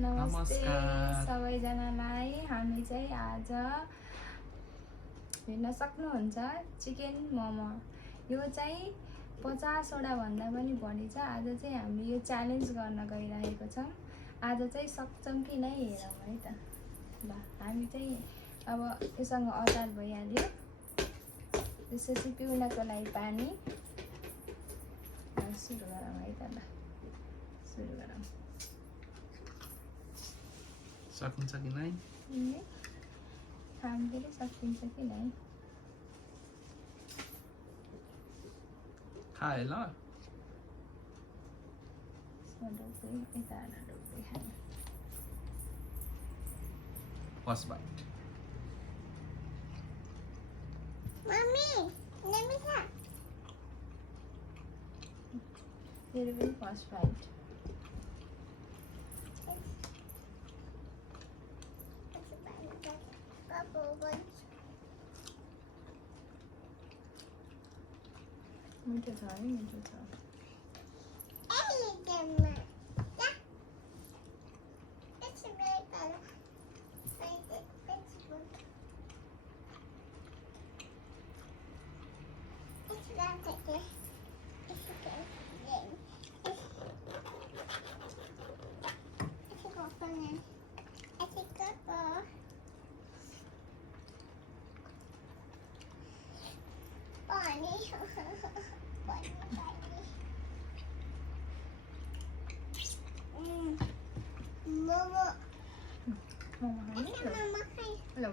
नमस्ते नमस्कार। सबैजनालाई। हामी चाहिँ आज हेर्न सक्नुहुन्छ चिकन मोमो। यो चाहिँ 50वटा भन्दा पनि बढी छ। आज चाहिँ हामी यो च्यालेन्ज गर्न गइरहेको छौँ। आज चाहिँ सक्छौँ कि नै हेरौँ है त। ल हामी चाहिँ अब योसँग अचार भइहाल्यो। त्यसपछि पिउनको लागि पानी। सुरु गरौँ है त। ल सुरु गरौँ। सकिन्छ कि नै? हामीले सकिन्छ कि नै? खाए ल। First bite. मम्मी नमी खा। तेरो पनि फर्स्ट बाइट। मिठो छ है, मिठो छ। हेलो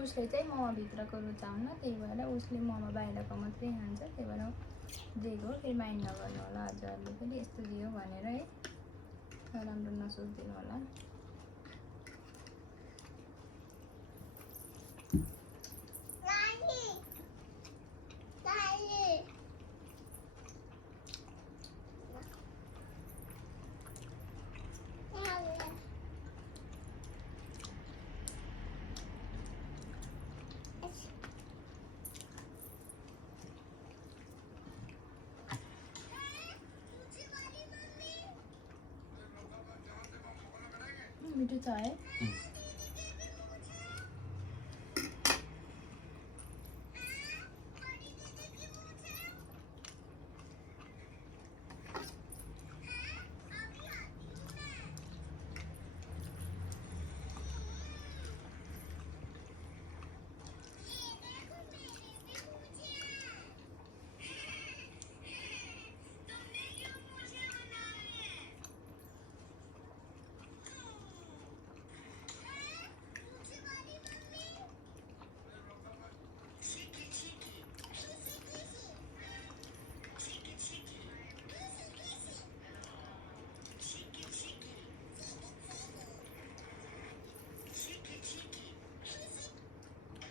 उसले चाहिँ मोमोभित्रको रुचाउन, त्यही भएर उसले मोमो बाहिरको मात्रै खान्छ। त्यही भएर दिएको। फेरि माइन्ड नगर्नु होला हजुरहरूले पनि यस्तो दियो भनेर है। नराम्रो नसोचिदिनु होला। मिठो छ है।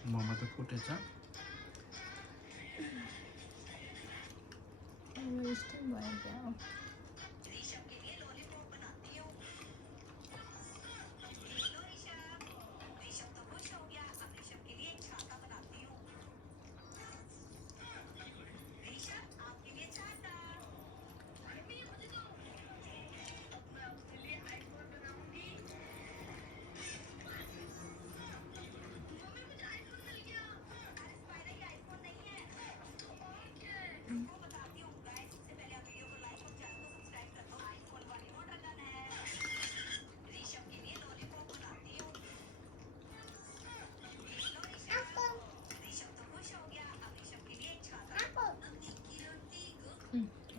मोमो त फुटेछ। स्टिम भयो क्या हो।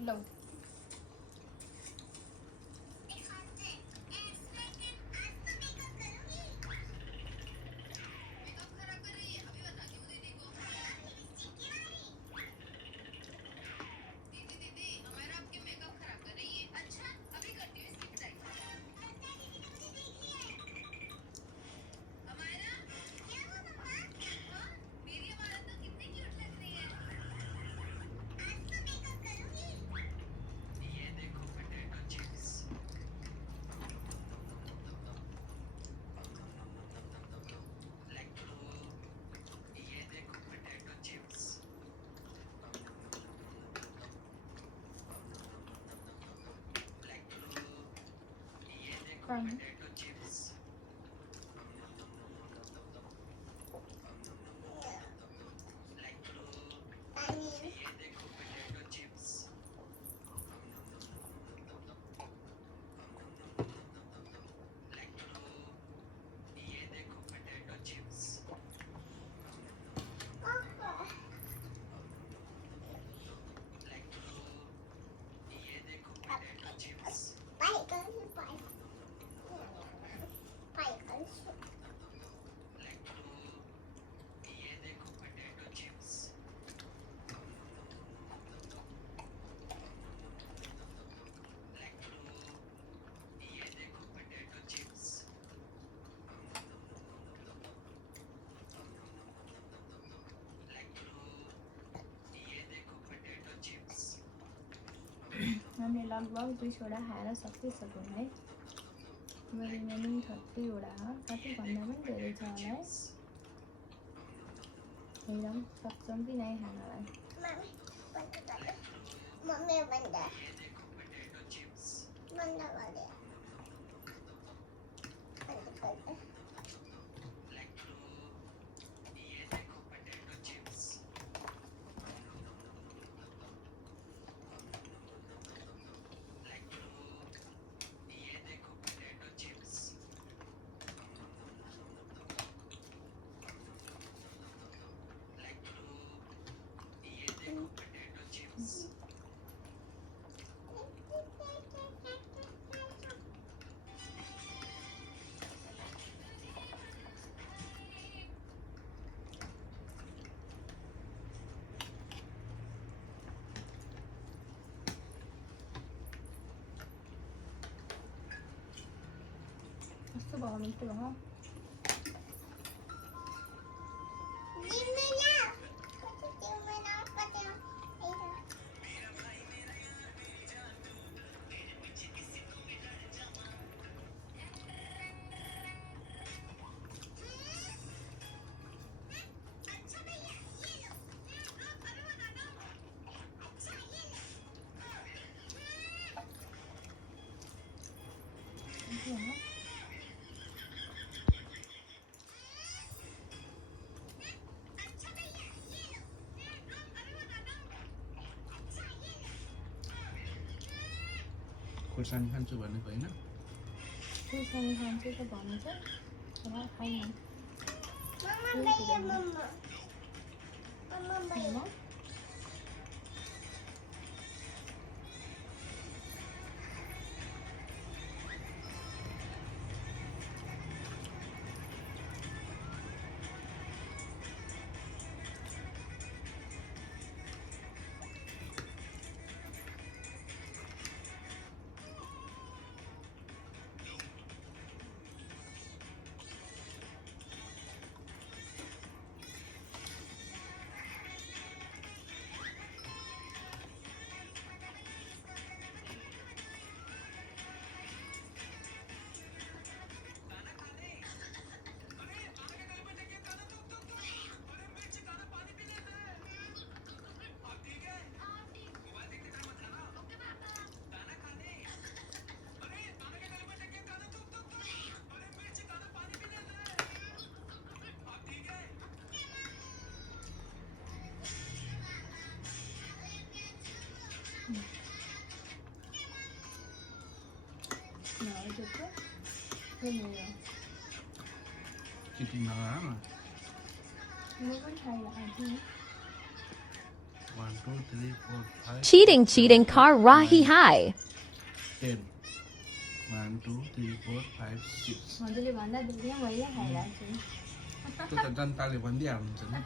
लो पानी पानी हामीले लगभग 20 वटा खाएर सकिसक्यौँ है। रिमेनिङ 30 वटा हो, 30 भन्दा पनि धेरै छ होला है। हेरौँ सक्छौँ कि नै खानलाई। मम्मी बन्द बन्द गरे कस्तो भयो मिठो भयो। खोर्सानी खान्छु भनेको होइन? खोर्सानी खान्छु त भन्छ तर खाइनँ। मम्मा चिटी नगर न। 1 2 3 4 5 Cheating, cheating, car rahi high. 10 1 2 3 4 5 6 हजुरले भन्दा धेरै मैले खाइरहेको छु। त्यो त जनताले भनिदिइहाल्नुहुन्छ नि।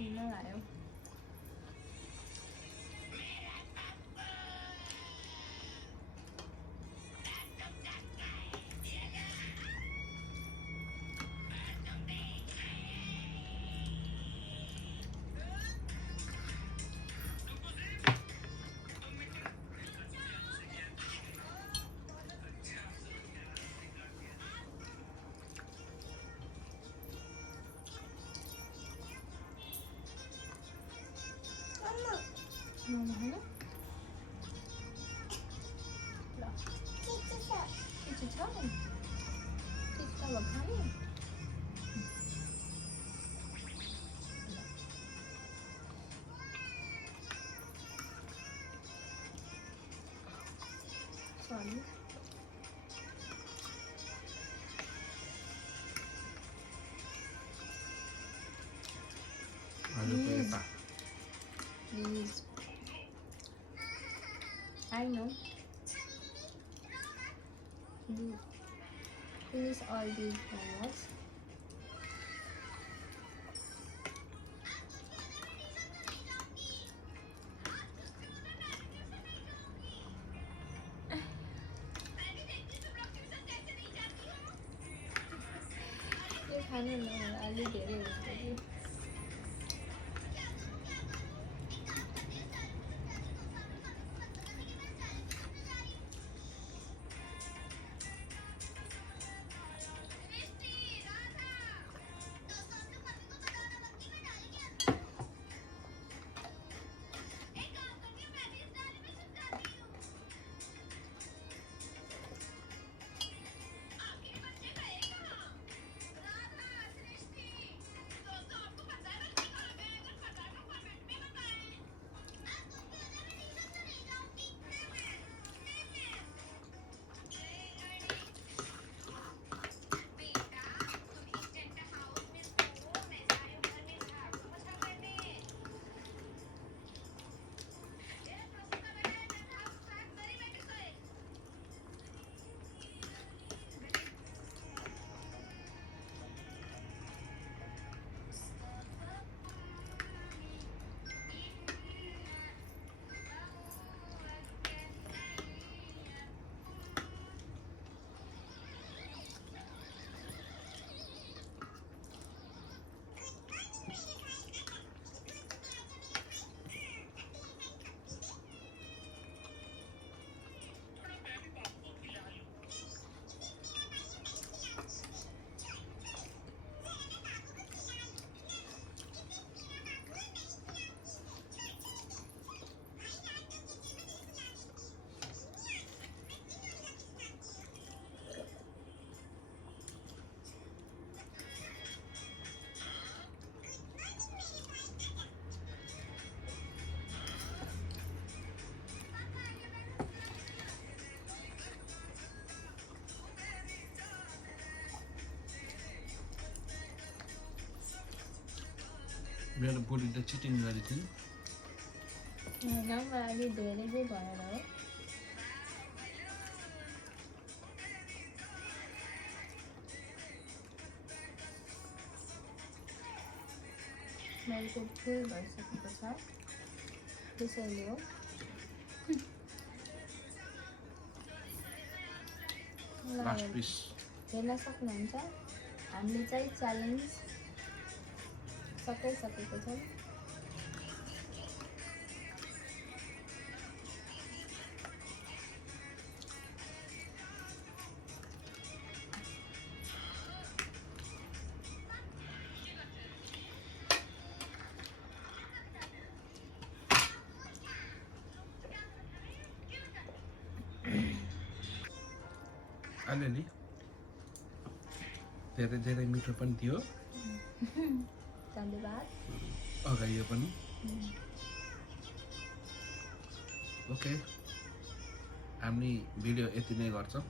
किन लायो मोमो हैन ल के छ चिज त खाने सरी हजुर त यता Please. I know. Finish all these homeworks. ये खाने न अलि धेरै हुन्छ कि मेरो बुढीले चिटिङ गरेको थियो होइन अलि धेरै चाहिँ भएर हो मेरो फुल भइसकेको छ त्यसैले हो लास्ट पिस हेर्न सक्नुहुन्छ हामीले चाहिँ च्यालेन्ज सकिसकेको छौँ अलिअलि धेरै धेरै मिठो पनि थियो धन्यवाद अगाइयो पनि ओके हामी भिडियो यति नै गर्छौँ